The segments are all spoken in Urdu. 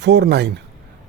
49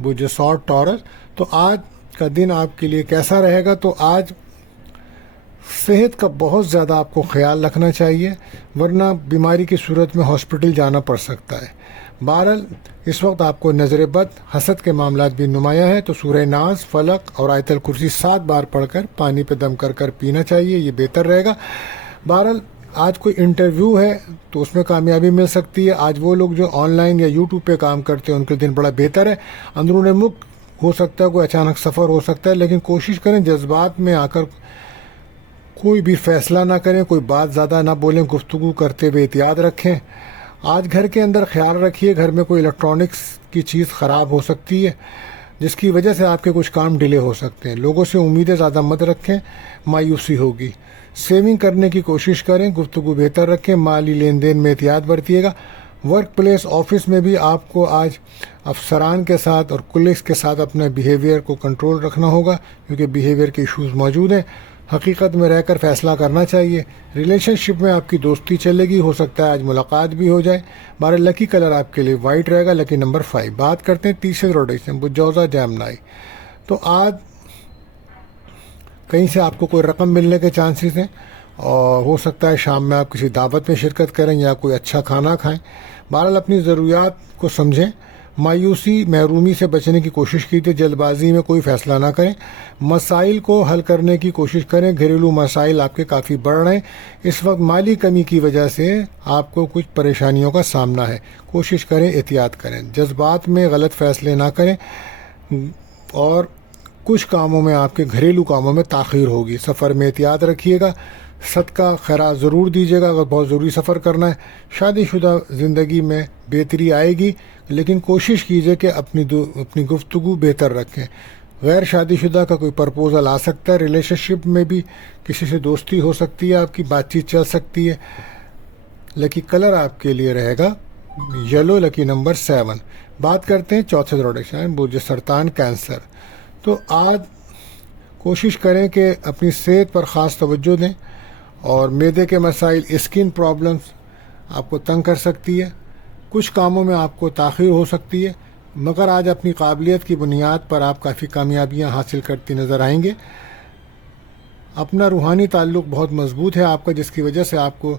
برج سورڈ ٹورس. تو آج کا دن آپ کے لیے کیسا رہے گا؟ تو آج صحت کا بہت زیادہ آپ کو خیال رکھنا چاہیے، ورنہ بیماری کی صورت میں ہاسپٹل جانا پڑ سکتا ہے. بہرحال اس وقت آپ کو نظر بد، حسد کے معاملات بھی نمایاں ہیں، تو سورہ ناس، فلق اور آیت الکرسی 7 بار پڑھ کر پانی پہ دم کر کر پینا چاہیے، یہ بہتر رہے گا. بہرحال آج کوئی انٹرویو ہے تو اس میں کامیابی مل سکتی ہے. آج وہ لوگ جو آن لائن یا یوٹیوب پہ کام کرتے ہیں ان کے دن بڑا بہتر ہے. اندرون ملک ہو سکتا ہے کوئی اچانک سفر ہو سکتا ہے، لیکن کوشش کریں جذبات میں آ کر کوئی بھی فیصلہ نہ کریں، کوئی بات زیادہ نہ بولیں، گفتگو کرتے ہوئے احتیاط رکھیں. آج گھر کے اندر خیال رکھیے، گھر میں کوئی الیکٹرانکس کی چیز خراب ہو سکتی ہے جس کی وجہ سے آپ کے کچھ کام ڈیلے ہو سکتے ہیں. لوگوں سے امیدیں زیادہ مت رکھیں، مایوسی ہوگی. سیونگ کرنے کی کوشش کریں، گفتگو بہتر رکھیں، مالی لین دین میں احتیاط برتیے گا. ورک پلیس، آفس میں بھی آپ کو آج افسران کے ساتھ اور کولیگس کے ساتھ اپنے بیہیویئر کو کنٹرول رکھنا ہوگا، کیونکہ بیہیویئر کے ایشوز موجود ہیں. حقیقت میں رہ کر فیصلہ کرنا چاہیے. ریلیشن شپ میں آپ کی دوستی چلے گی، ہو سکتا ہے آج ملاقات بھی ہو جائے. بہرحال لکی کلر آپ کے لیے وائٹ رہے گا، لکی نمبر 5. بات کرتے ہیں تیسرے روٹیشن بجوزا جیمنائی. تو آج کہیں سے آپ کو کوئی رقم ملنے کے چانسز ہیں، اور ہو سکتا ہے شام میں آپ کسی دعوت میں شرکت کریں یا کوئی اچھا کھانا کھائیں. بہرحال اپنی ضروریات کو سمجھیں. مایوسی، محرومی سے بچنے کی کوشش کیجیے، جلد بازی میں کوئی فیصلہ نہ کریں. مسائل کو حل کرنے کی کوشش کریں. گھریلو مسائل آپ کے کافی بڑھ رہے ہیں اس وقت، مالی کمی کی وجہ سے آپ کو کچھ پریشانیوں کا سامنا ہے. کوشش کریں احتیاط کریں، جذبات میں غلط فیصلے نہ کریں، اور کچھ کاموں میں آپ کے گھریلو کاموں میں تاخیر ہوگی. سفر میں احتیاط رکھیے گا. صدقہ خیرات ضرور دیجیے گا اگر بہت ضروری سفر کرنا ہے. شادی شدہ زندگی میں بہتری آئے گی، لیکن کوشش کیجیے کہ اپنی گفتگو بہتر رکھیں. غیر شادی شدہ کا کوئی پرپوزل آ سکتا ہے. ریلیشن شپ میں بھی کسی سے دوستی ہو سکتی ہے، آپ کی بات چیت چل سکتی ہے. لکی کلر آپ کے لیے رہے گا یلو، لکی نمبر 7. بات کرتے ہیں چوتھے روٹیشن برج سرطان کینسر. تو آج کوشش کریں کہ اپنی صحت پر خاص توجہ دیں، اور معدے کے مسائل، اسکن پرابلمز آپ کو تنگ کر سکتی ہے. کچھ کاموں میں آپ کو تاخیر ہو سکتی ہے، مگر آج اپنی قابلیت کی بنیاد پر آپ کافی کامیابیاں حاصل کرتی نظر آئیں گے. اپنا روحانی تعلق بہت مضبوط ہے آپ کا، جس کی وجہ سے آپ کو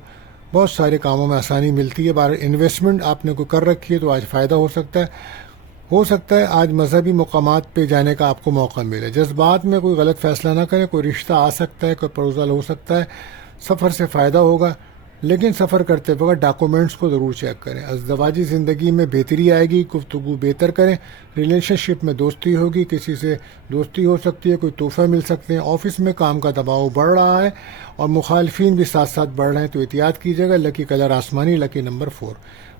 بہت سارے کاموں میں آسانی ملتی ہے. بہر انویسٹمنٹ آپ نے کوئی کر رکھی ہے تو آج فائدہ ہو سکتا ہے. ہو سکتا ہے آج مذہبی مقامات پہ جانے کا آپ کو موقع ملے. جذبات میں کوئی غلط فیصلہ نہ کریں. کوئی رشتہ آ سکتا ہے، کوئی پروزل ہو سکتا ہے، سفر سے فائدہ ہوگا، لیکن سفر کرتے وقت ڈاکومنٹس کو ضرور چیک کریں. ازدواجی زندگی میں بہتری آئے گی. گفتگو بہتر کریں. ریلیشن شپ میں دوستی ہوگی، کسی سے دوستی ہو سکتی ہے، کوئی تحفہ مل سکتے ہیں. آفس میں کام کا دباؤ بڑھ رہا ہے اور مخالفین بھی ساتھ ساتھ بڑھ رہے ہیں، تو احتیاط کیجیے گا. لکی کلر آسمانی، لکی نمبر 4.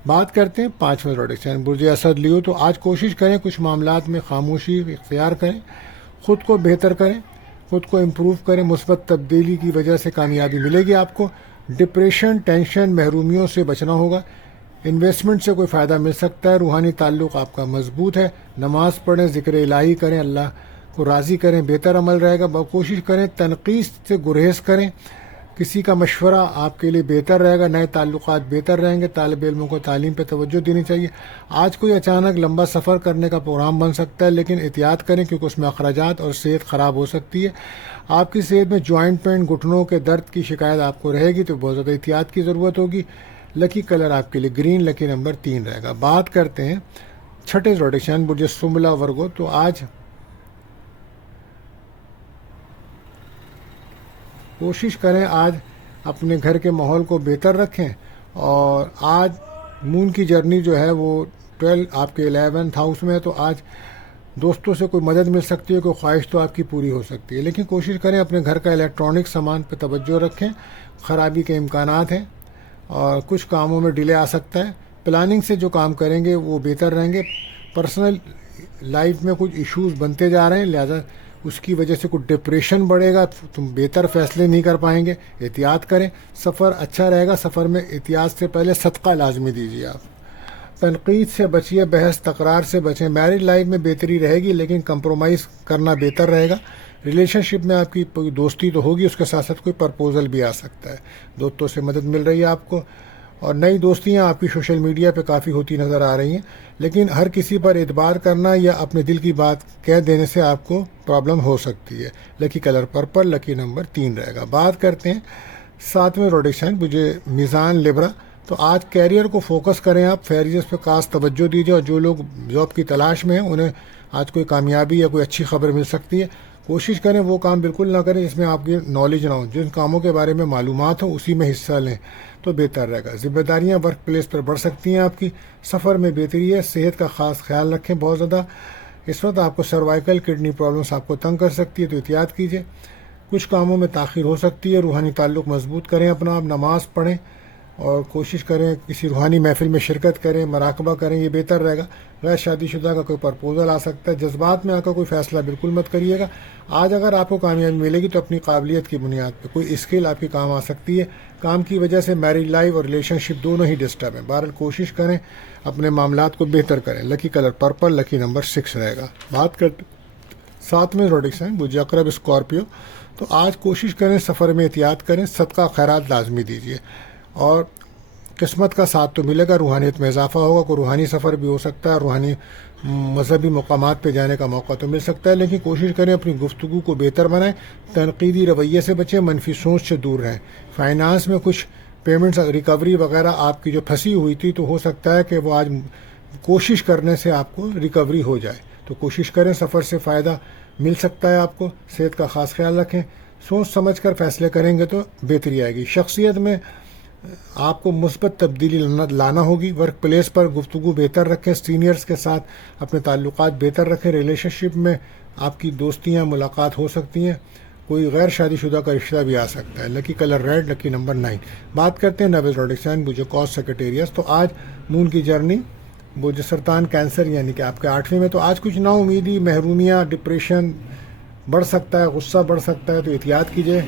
بات کرتے ہیں 5ویں روٹیشن برج اسد لیو. تو آج کوشش کریں کچھ معاملات میں خاموشی اختیار کریں، خود کو بہتر کریں، خود کو امپروو کریں. مثبت تبدیلی کی وجہ سے کامیابی ملے گی آپ کو. ڈپریشن، ٹینشن، محرومیوں سے بچنا ہوگا. انویسٹمنٹ سے کوئی فائدہ مل سکتا ہے. روحانی تعلق آپ کا مضبوط ہے. نماز پڑھیں، ذکر الہی کریں، اللہ کو راضی کریں، بہتر عمل رہے گا. کوشش کریں تنقید سے گریز کریں. کسی کا مشورہ آپ کے لیے بہتر رہے گا. نئے تعلقات بہتر رہیں گے. طالب علموں کو تعلیم پہ توجہ دینی چاہیے. آج کوئی اچانک لمبا سفر کرنے کا پروگرام بن سکتا ہے، لیکن احتیاط کریں کیونکہ اس میں اخراجات اور صحت خراب ہو سکتی ہے. آپ کی صحت میں جوائنٹ پین، گھٹنوں کے درد کی شکایت آپ کو رہے گی، تو بہت زیادہ احتیاط کی ضرورت ہوگی. لکی کلر آپ کے لیے گرین، لکی نمبر 3 رہے گا. بات کرتے ہیں چھٹے روٹیشن برج سمبلا ورگو. تو آج کوشش کریں آج اپنے گھر کے ماحول کو بہتر رکھیں. اور آج مون کی جرنی جو ہے وہ 12 آپ کے 11th ہاؤس میں ہے، تو آج دوستوں سے کوئی مدد مل سکتی ہے، کوئی خواہش تو آپ کی پوری ہو سکتی ہے. لیکن کوشش کریں اپنے گھر کا الیکٹرانک سامان پہ توجہ رکھیں. خرابی کے امکانات ہیں اور کچھ کاموں میں ڈیلے آ سکتا ہے. پلاننگ سے جو کام کریں گے وہ بہتر رہیں گے. پرسنل لائف میں کچھ ایشوز بنتے جا رہے ہیں، لہذا اس کی وجہ سے کچھ ڈپریشن بڑھے گا، تم بہتر فیصلے نہیں کر پائیں گے. احتیاط کریں. سفر اچھا رہے گا. سفر میں احتیاط سے پہلے صدقہ لازمی دیجیے. آپ تنقید سے بچیے، بحث تکرار سے بچیں. میرج لائف میں بہتری رہے گی، لیکن کمپرومائز کرنا بہتر رہے گا. ریلیشن شپ میں آپ کی دوستی تو ہوگی، اس کے ساتھ ساتھ کوئی پرپوزل بھی آ سکتا ہے. دوستوں سے مدد مل رہی ہے آپ کو. اور نئی دوستیاں آپ کی سوشل میڈیا پہ کافی ہوتی نظر آ رہی ہیں، لیکن ہر کسی پر اعتبار کرنا یا اپنے دل کی بات کہہ دینے سے آپ کو پرابلم ہو سکتی ہے۔ لکی کلر پرپل، لکی نمبر 3 رہے گا۔ بات کرتے ہیں 7ویں روڈیشن مجھے میزان لبرا، تو آج کیریئر کو فوکس کریں، آپ فیریز پہ خاص توجہ دیجیے، اور جو لوگ جاب کی تلاش میں ہیں انہیں آج کوئی کامیابی یا کوئی اچھی خبر مل سکتی ہے۔ کوشش کریں وہ کام بالکل نہ کریں جس میں آپ کی نالج نہ ہو، جن کاموں کے بارے میں معلومات ہو اسی میں حصہ لیں تو بہتر رہے گا۔ ذمہ داریاں ورک پلیس پر بڑھ سکتی ہیں آپ کی، سفر میں بہتری ہے، صحت کا خاص خیال رکھیں بہت زیادہ۔ اس وقت آپ کو سروائیکل کڈنی پرابلمس آپ کو تنگ کر سکتی ہے تو احتیاط کیجیے۔ کچھ کاموں میں تاخیر ہو سکتی ہے، روحانی تعلق مضبوط کریں اپنا، آپ نماز پڑھیں اور کوشش کریں کسی روحانی محفل میں شرکت کریں، مراقبہ کریں، یہ بہتر رہے گا۔ غیر شادی شدہ کا کوئی پرپوزل آ سکتا ہے، جذبات میں آ کر کوئی فیصلہ بالکل مت کریے گا۔ آج اگر آپ کو کامیابی ملے گی تو اپنی قابلیت کی بنیاد پہ، کوئی اسکل آپ کی کام آ سکتی ہے۔ کام کی وجہ سے میرج لائف اور ریلیشن شپ دونوں ہی ڈسٹرب ہیں، بہرحال کوشش کریں اپنے معاملات کو بہتر کریں۔ لکی کلر پرپل، لکی نمبر 6 رہے گا۔ بات کرتے 7ویں روڈیشن مجھے اقرب اسکارپیو، تو آج کوشش کریں سفر میں احتیاط کریں، صدقہ خیرات لازمی دیجیے، اور قسمت کا ساتھ تو ملے گا، روحانیت میں اضافہ ہوگا، کوئی روحانی سفر بھی ہو سکتا ہے، روحانی مذہبی مقامات پہ جانے کا موقع تو مل سکتا ہے، لیکن کوشش کریں اپنی گفتگو کو بہتر بنائیں، تنقیدی رویے سے بچیں، منفی سوچ سے دور رہیں۔ فائنانس میں کچھ پیمنٹس ریکوری وغیرہ آپ کی جو پھنسی ہوئی تھی تو ہو سکتا ہے کہ وہ آج کوشش کرنے سے آپ کو ریکوری ہو جائے، تو کوشش کریں، سفر سے فائدہ مل سکتا ہے آپ کو۔ صحت کا خاص خیال رکھیں، سوچ سمجھ کر فیصلے کریں گے تو بہتری آئے گی۔ شخصیت میں آپ کو مثبت تبدیلی لانا ہوگی، ورک پلیس پر گفتگو بہتر رکھیں، سینئرز کے ساتھ اپنے تعلقات بہتر رکھیں، ریلیشن شپ میں آپ کی دوستیاں ملاقات ہو سکتی ہیں، کوئی غیر شادی شدہ کا رشتہ بھی آ سکتا ہے۔ لکی کلر ریڈ، لکی نمبر 9۔ بات کرتے ہیں 9ویں روڈیشن مجھے کاز سیکریٹریس، تو آج مون کی جرنی وہ جو سرطان کینسر یعنی کہ آپ کے 8ویں میں، تو آج کچھ نا امیدی، محرومیاں، ڈپریشن بڑھ سکتا ہے، غصہ بڑھ سکتا ہے تو احتیاط کیجیے۔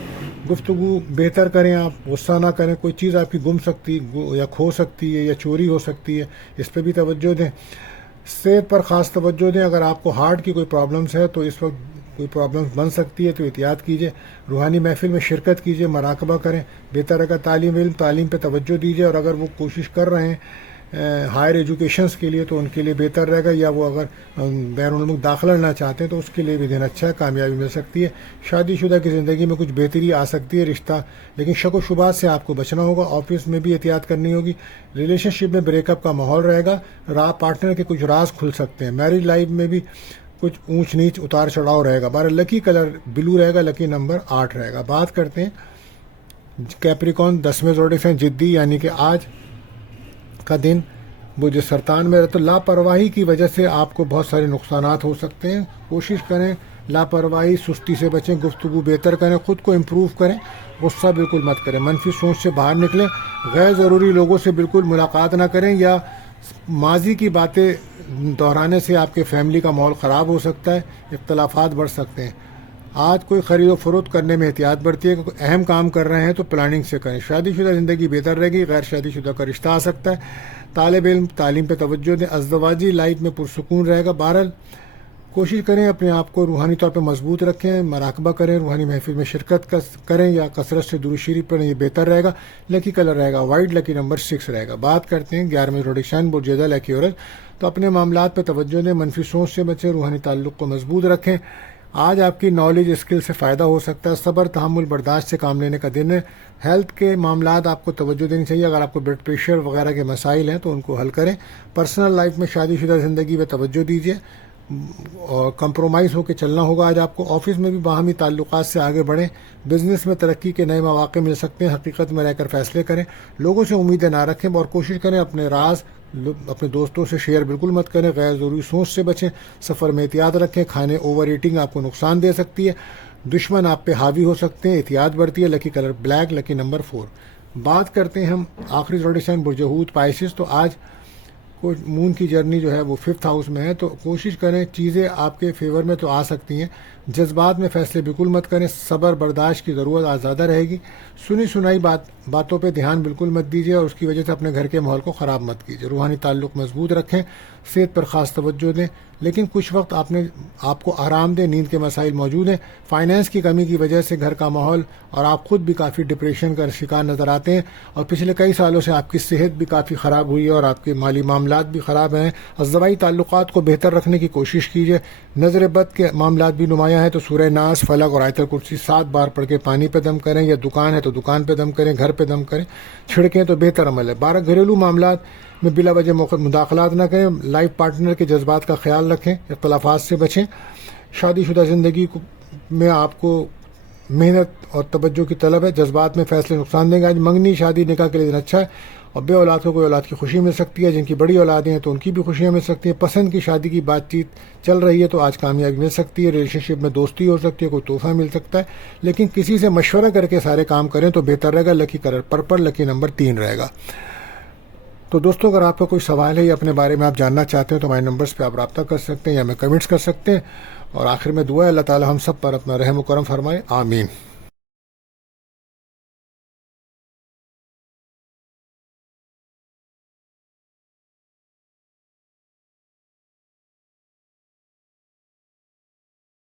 گفتگو بہتر کریں، آپ غصہ نہ کریں، کوئی چیز آپ کی گم سکتی یا کھو سکتی ہے یا چوری ہو سکتی ہے، اس پہ بھی توجہ دیں۔ صحت پر خاص توجہ دیں، اگر آپ کو ہارٹ کی کوئی پرابلمس ہے تو اس وقت کوئی پرابلمس بن سکتی ہے تو احتیاط کیجیے۔ روحانی محفل میں شرکت کیجیے، مراقبہ کریں، بہتر رہے گا۔ تعلیم علم تعلیم پہ توجہ دیجیے، اور اگر وہ کوشش کر رہے ہیں ہائر ایجوکیشنس کے لیے تو ان کے لیے بہتر رہے گا، یا وہ اگر بیرون ملک داخلہ لینا چاہتے ہیں تو اس کے لیے بھی دن اچھا ہے، کامیابی مل سکتی ہے۔ شادی شدہ کی زندگی میں کچھ بہتری آ سکتی ہے، رشتہ، لیکن شک و شبہات سے آپ کو بچنا ہوگا۔ آفس میں بھی احتیاط کرنی ہوگی۔ ریلیشن شپ میں بریک اپ کا ماحول رہے گا، پارٹنر کے کچھ راز کھل سکتے ہیں۔ میرج لائف میں بھی کچھ اونچ نیچ اتار چڑھاؤ رہے گا۔ لکی کلر بلو رہے گا، لکی نمبر 8 رہے گا۔ بات کرتے ہیں کیپریکون 10ویں روڈیشن جدی، یعنی کہ آج کا دن وہ جو سرطان میں رہتا، لاپرواہی کی وجہ سے آپ کو بہت سارے نقصانات ہو سکتے ہیں۔ کوشش کریں لاپرواہی سستی سے بچیں، گفتگو بہتر کریں، خود کو امپروو کریں، غصہ بالکل مت کریں، منفی سوچ سے باہر نکلیں، غیر ضروری لوگوں سے بالکل ملاقات نہ کریں، یا ماضی کی باتیں دہرانے سے آپ کے فیملی کا ماحول خراب ہو سکتا ہے، اختلافات بڑھ سکتے ہیں۔ آج کوئی خرید و فروخت کرنے میں احتیاط برتی ہے، کوئی اہم کام کر رہے ہیں تو پلاننگ سے کریں۔ شادی شدہ زندگی بہتر رہے گی، غیر شادی شدہ کا رشتہ آ سکتا ہے۔ طالب علم تعلیم پہ توجہ دیں، ازدواجی لائف میں پرسکون رہے گا۔ بہرحال کوشش کریں اپنے آپ کو روحانی طور پہ مضبوط رکھیں، مراقبہ کریں، روحانی محفل میں شرکت کریں یا کثرت سے درود شریف پڑھیں، یہ بہتر رہے گا۔ لکی کلر رہے گا وائٹ، لکی نمبر 6 رہے گا۔ بات کرتے ہیں 11ویں روڈیشن برجدہ لکی اورج، تو اپنے معاملات پہ توجہ دیں، منفی سوچ سے بچیں، روحانی تعلق کو مضبوط رکھیں۔ آج آپ کی نالج اسکل سے فائدہ ہو سکتا ہے، صبر تحمل برداشت سے کام لینے کا دن ہے۔ ہیلتھ کے معاملات آپ کو توجہ دینی چاہیے، اگر آپ کو بلڈ پریشر وغیرہ کے مسائل ہیں تو ان کو حل کریں۔ پرسنل لائف میں شادی شدہ زندگی میں توجہ دیجیے اور کمپرومائز ہو کے چلنا ہوگا آج آپ کو۔ آفس میں بھی باہمی تعلقات سے آگے بڑھیں، بزنس میں ترقی کے نئے مواقع مل سکتے ہیں، حقیقت میں رہ کر فیصلے کریں، لوگوں سے امیدیں نہ رکھیں اور کوشش کریں اپنے راز اپنے دوستوں سے شیئر بالکل مت کریں، غیر ضروری سوچ سے بچیں، سفر میں احتیاط رکھیں، کھانے اوور ایٹنگ آپ کو نقصان دے سکتی ہے، دشمن آپ پہ حاوی ہو سکتے ہیں، احتیاط برتی ہے۔ لکی کلر بلیک، لکی نمبر 4۔ بات کرتے ہیں ہم آخری روڈیشن برج ہوت پائسس، تو آج مون کی جرنی جو ہے وہ 5th ہاؤس میں ہے، تو کوشش کریں چیزیں آپ کے فیور میں تو آ سکتی ہیں، جذبات میں فیصلے بالکل مت کریں، صبر برداشت کی ضرورت آج زیادہ رہے گی، سنی سنائی باتوں پہ دھیان بالکل مت دیجیے اور اس کی وجہ سے اپنے گھر کے ماحول کو خراب مت کیجیے۔ روحانی تعلق مضبوط رکھیں، صحت پر خاص توجہ دیں، لیکن کچھ وقت آپ کو آرام دہ نیند کے مسائل موجود ہیں، فائنینس کی کمی کی وجہ سے گھر کا ماحول اور آپ خود بھی کافی ڈپریشن کا شکار نظر آتے ہیں، اور پچھلے کئی سالوں سے آپ کی صحت بھی کافی خراب ہوئی ہے اور آپ کے مالی معاملات بھی خراب ہیں۔ ازدواجی تعلقات کو بہتر رکھنے کی کوشش کیجیے۔ نظر بد کے معاملات بھی نمایاں ہیں تو سورہ ناس، فلق اور آیت الکرسی 7 بار پڑھ کے پانی پہ دم کریں، یا دکان ہے تو دکان پہ دم کریں، گھر پہ دم کریں، چھڑکیں تو بہتر عمل ہے۔ 12 گھریلو معاملات میں بلا وجہ مداخلات نہ کریں، لائف پارٹنر کے جذبات کا خیال رکھیں، اختلافات سے بچیں۔ شادی شدہ زندگی میں آپ کو محنت اور توجہ کی طلب ہے، جذبات میں فیصلے نقصان دیں گے۔ آج منگنی شادی نکاح کے لیے دن اچھا ہے، اور بے اولاد کو کوئی اولاد کی خوشی مل سکتی ہے، جن کی بڑی اولادیں ہیں تو ان کی بھی خوشیاں مل سکتی ہیں۔ پسند کی شادی کی بات چیت چل رہی ہے تو آج کامیابی مل سکتی ہے، ریلیشن شپ میں دوستی ہو سکتی ہے، کوئی تحفہ مل سکتا ہے، لیکن کسی سے مشورہ کر کے سارے کام کریں تو بہتر رہے گا۔ لکی کلر پرپل، لکی نمبر 3 رہے گا۔ تو دوستو، اگر آپ کا کوئی سوال ہے یا اپنے بارے میں آپ جاننا چاہتے ہیں تو ہمارے نمبرز پہ آپ رابطہ کر سکتے ہیں یا ہمیں کمنٹس کر سکتے ہیں، اور آخر میں دعا ہے اللہ تعالی ہم سب پر اپنا رحم و کرم فرمائے، آمین۔